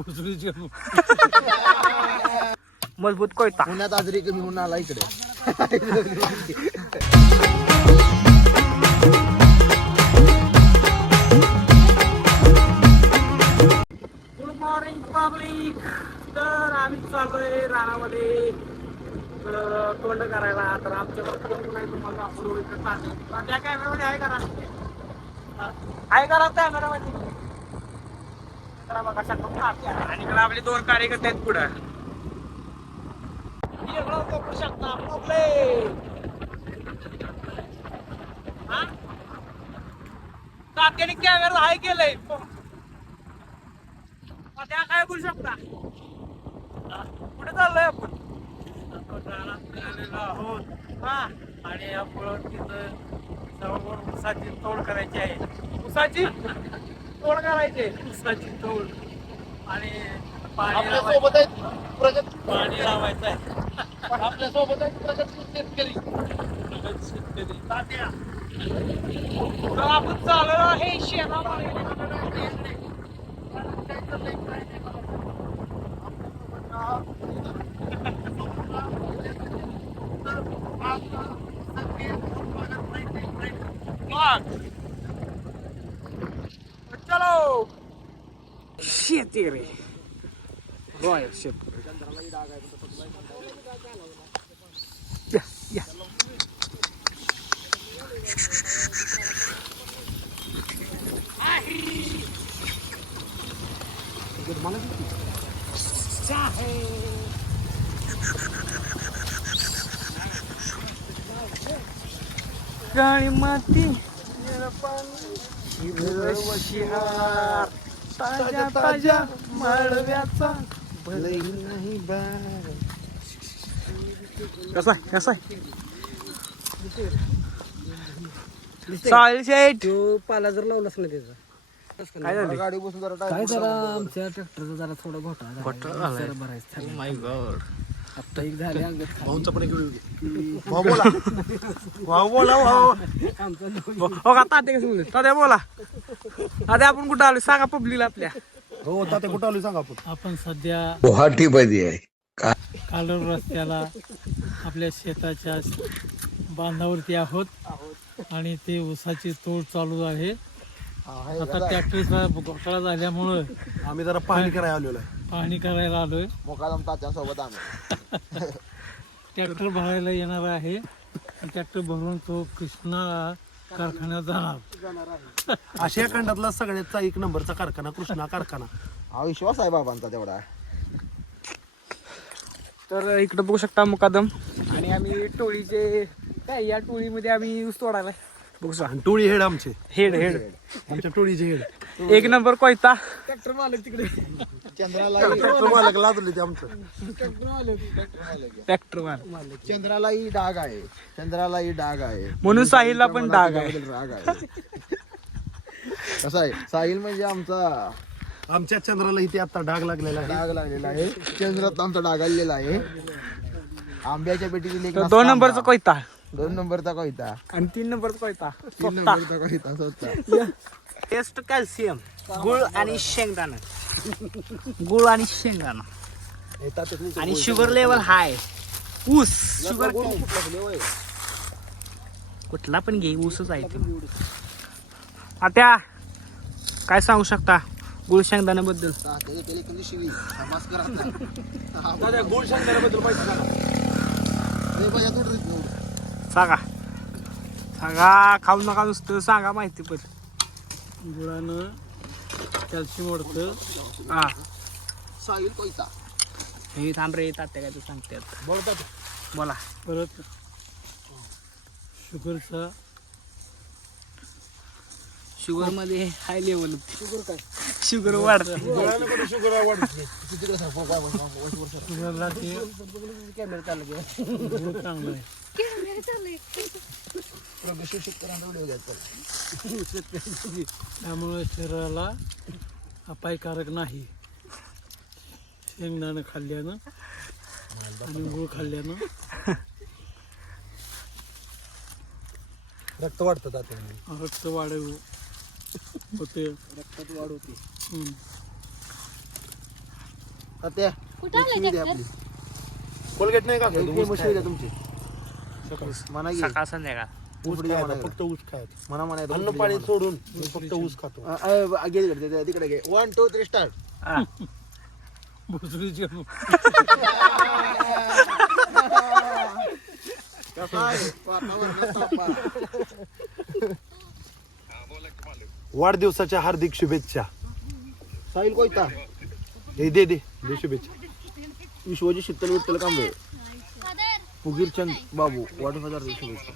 मजबूत कोयता. पुण्यात आजरी कमी म्हणून आला इकडे. गुड मॉर्निंग पब्लिक तर आम्ही चाललोय रानामध्ये. तोंड करायला तर आहे तुम्हाला आहे. करा आहे करा कॅमेरामध्ये तर बघा शकतो तात्या. आणि इकडे आपले दोन कार्यकर्ते आहेत पुढं. हा तात्याने कॅमेरा हाय केलंय. त्या काय बोलू शकता? कुठे चाललोय आपण? हा. आणि आपण तिथं तोड करायची आहे. उसाची? तोड करायचे. तोड. आणि पाणी आपल्या लावायचं. सोबत आहेत प्रगत पाणी लावायचं आहे. आपल्यासोबत आहेत प्रगत शेतकरी. प्रगत शेतकरी. तात्या. तर आपण चाललो आहे. शेणामध्ये मग चलो शेती रे रॉयल शेतकरी या या काळी माती ताज्या ताज्या माळव्याचा. कसा कसा चालेल शेठ. तो पाला जर लावलाच ना त्याचा. काय झालं? गाडी बसून जरा काय जरा आमच्या ट्रॅक्टरचा जरा थोडा घोटाळा. घोटाळा माय गॉड आता एक झाले अंगत. भाऊ बोला. बोला दोन- हो का तात्या कसं बोलले तात्या बोला. तात्या आपण कुठं आलो सांगा पब्लिकला आपल्या. हो तात्या कुठं आलो सांगा आपण? आपण सध्या गुवाहाटीमध्ये आहे. कालोर रस्त्याला आपल्या शेताच्या बांधावरती आहोत आणि ते ऊसाची तोड चालू आहे. आता ट्रॅक्टरचा घोटाळा झाल्यामुळं आम्ही जरा पाहणी करायला आलेलो आहे. पाहणी करायला आलोय. मोकादम तात्यांसोबत आम्ही. ट्रॅक्टर भरायला येणार आहे. ट्रॅक्टर भरून तो कृष्णा कारखान्यात जाणार. आशिया खंडातला सगळ्याचा एक नंबरचा कारखाना कृष्णा कारखाना. हा विश्वास आहे बाबांचा तेवढा. तर इकडं बघू शकता मुकादम. आणि आम्ही टोळीचे काय या टोळीमध्ये आम्ही ऊस तोडायला बघू शकता. टोळी हेड आमचे. Head head. आमच्या टोळीचे हेड. एक नंबर कोयता. ट्रॅक्टर मालक तिकडे. चंद्राला मालक लादले ते आमचं. ट्रॅक्टर मार चंद्रालाही डाग आहे. चंद्रालाही डाग आहे. म्हणून साहिलला पण डाग आहे. त्याच्याबद्दल राग आहे. कसं आहे? साहिल म्हणजे आमचा आमच्या चंद्राला इथे आता डाग लागलेला आहे. डाग लागलेला आहे. चंद्रात आमचा डाग आलेला आहे. आंब्याच्या पेटीतील एक तर नाश्ता दोन नंबरचा आंबा. कोयता. दोन नंबरचा कोयता. आणि तीन नंबरचा कोयता. तीन नंबरचा कोयता स्वतः. टेस्ट कॅल्शियम गुळ आणि शेंगदाणा. गुळ आणि शेंगदाणा. आणि शुगर लेवल हाय. ऊस शुगर कुठला पण घे ऊसच आहे ते. आता काय सांगू शकता गुळ शेंगदाण्याबद्दल. सांगा. सांगा. खाऊ नका नुसतं सांगा माहिती पण. गुळानं कॅल्शियम वाढतं. हा. साहिल कोयता. हे थांब रे तात्या काय तू सांगते आता. बोलतात बोला. परत. शुगरचा शुगरमध्ये हाय लेवल शुगर काय? शुगर वाढते. शुगर वाढते शुगरला ते गुळ चांगलं आहे त्यामुळे शरीराला अपायकारक नाही. शेंगदाणं खाल्ल्यानं आणि गुळ खाल्ल्यानं रक्त वाढतं रक्त वाढव होते. रक्तात वाढ होती. तात्या एक द्या? आपली. कोलगेट नाही का एक द्या तुमची. सकाळ. संध्याकाळ. ऊस म्हणा फक्त ऊस खायचं म्हणा म्हणा अन्न पाणी सोडून मी फक्त ऊस खातो. घे तिकडे ते- तिकडे घे. One two three start. वाढदिवसाच्या हार्दिक शुभेच्छा. साहिल कोयता. हे दे दे दे शुभेच्छा. विश्वजी शीतल विठ्ठल कांबळे. फादर, फुगीरचंद बाबू वाढदिवसाच्या हार्दिक शुभेच्छा?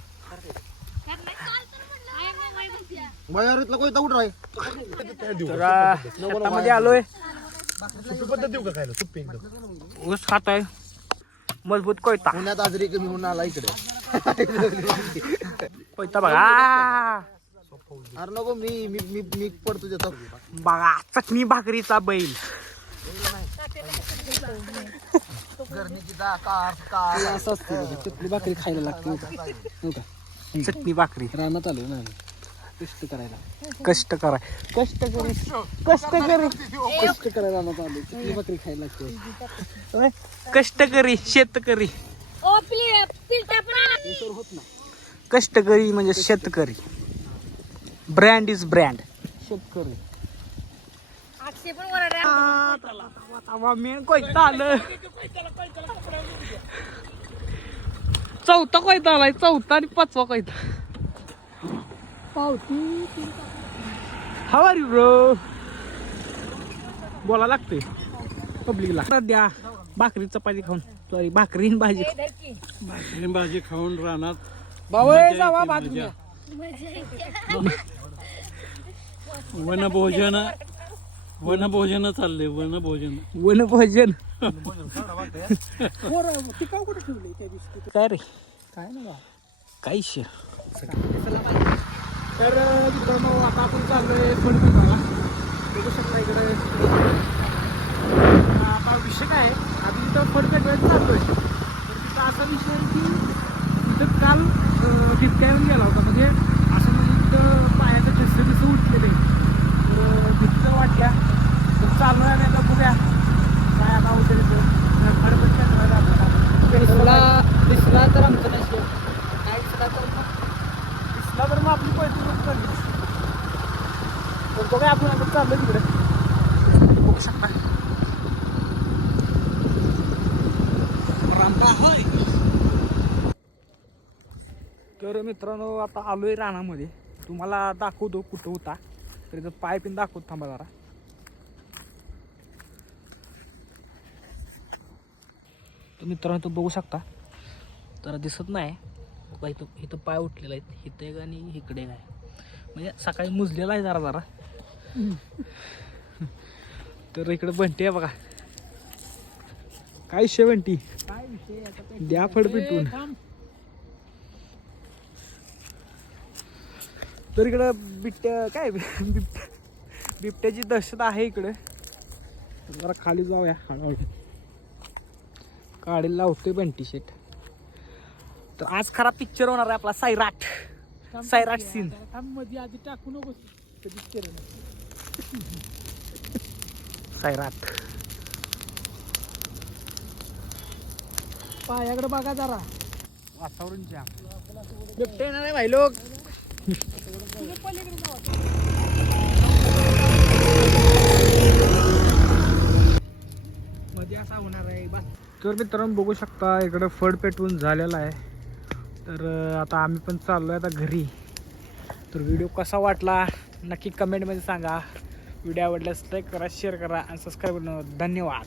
बाजारातला कोयता कुठं आहे? तर शेतामध्ये आलोय. सुपी पद्धत देऊ का खायला? सुप्पी एकदम. ऊस खातोय. मजबूत कोयता. पुण्यात आजरी कमी होऊन आला इकडे. कोयता बघा. आ, अरे नको मी मी मी मी पडतो त्याचा बघा चटणी भाकरीचा बैल. असं असतं बघा, चटणी भाकरी खायला लागते हो का? हो का? चटणी भाकरी. रानात आलो ना कष्ट करायला. कष्ट करा. कष्ट करी. कष्ट. करी. कष्ट करायला रानात आलो. चटणी भाकरी खायला लागते. कष्ट करी शेतकरी ओ, पिली- पिलटा पण आणा. होत ना कष्टकरी म्हणजे शेतकरी ब्रँड इज ब्रँड शेतकरी. कोयता आलं चौथा कोयता आलाय चौथा आणि पाचवा कोयता. पावती. हवा रे ब्रो बोला लागते पब्लिकला द्या भाकरी चपाती खाऊन. सॉरी भाकरी आणि भाजी. भाकरी भाजी खाऊन राहणार बाबा जावा भात घ्या वनभोजन वनभोजन चाललंय वनभोजन. वनभोजन. काय रे? काय ना बा. काय शे तर मित्रांनो आता आपण चाललोय फडकंदाला बघू शकता इकडे. आता विषय काय आहे? आधी इथं फडकंदाला चाललोय. तर तिथं असा विषय आहे की तिथं काल येऊन गेला होता. म्हणजे तिथं पायाचं ठसे बिसं उठलेले तर भीती वाटल्या तर चाललोय आता बघूया काय आता होतं तिथं फडकंदाला दिसला दिसला तर आमचं नशीब. नाही दिसला तर दिसला तर मग आपली पैसे मग कळली तर बघा आपण आता चाललो तिकडे. बघू शकता. तर मित्रांनो आता आलोय रानामध्ये. तुम्हाला दाखवतो कुठं होता. तर पाय पण दाखवत थांबा जरा. तर मित्रांनो इथं बघू शकता. तर दिसत नाही. बघा इथं इथं पाय उठलेला आहे इथं एक आणि इकडे आहे. म्हणजे सकाळी मुजलेला आहे जरा जरा. तर इकडे बंटी आहे बघा. काय विषय बंटी? द्या फड पिटून. तर इकडं बिबट्या काय बिबट्या बिबट्याची दहशत आहे इकडे. जरा खाली जाऊया. हळूहळू. काढीला लावतोय बंटी शेट तर आज खरा पिक्चर होणार आहे आपला सायराट सायराट सीन मध्ये आधी टाकू नको. नाही. सायराट पायाकडे बघा जरा. वातावरण जाम बिबटे येणार आहे भाई लोक. मध्ये असा होणार आहे बस. तर मित्रांनो बघू शकता इकडं फड पेटवून झालेला आहे. तर आता आम्ही पण चाललो आहे आता घरी. तर व्हिडिओ कसा वाटला नक्की कमेंटमध्ये सांगा. व्हिडिओ आवडल्यास लाईक करा शेअर करा आणि सबस्क्राईब करा धन्यवाद.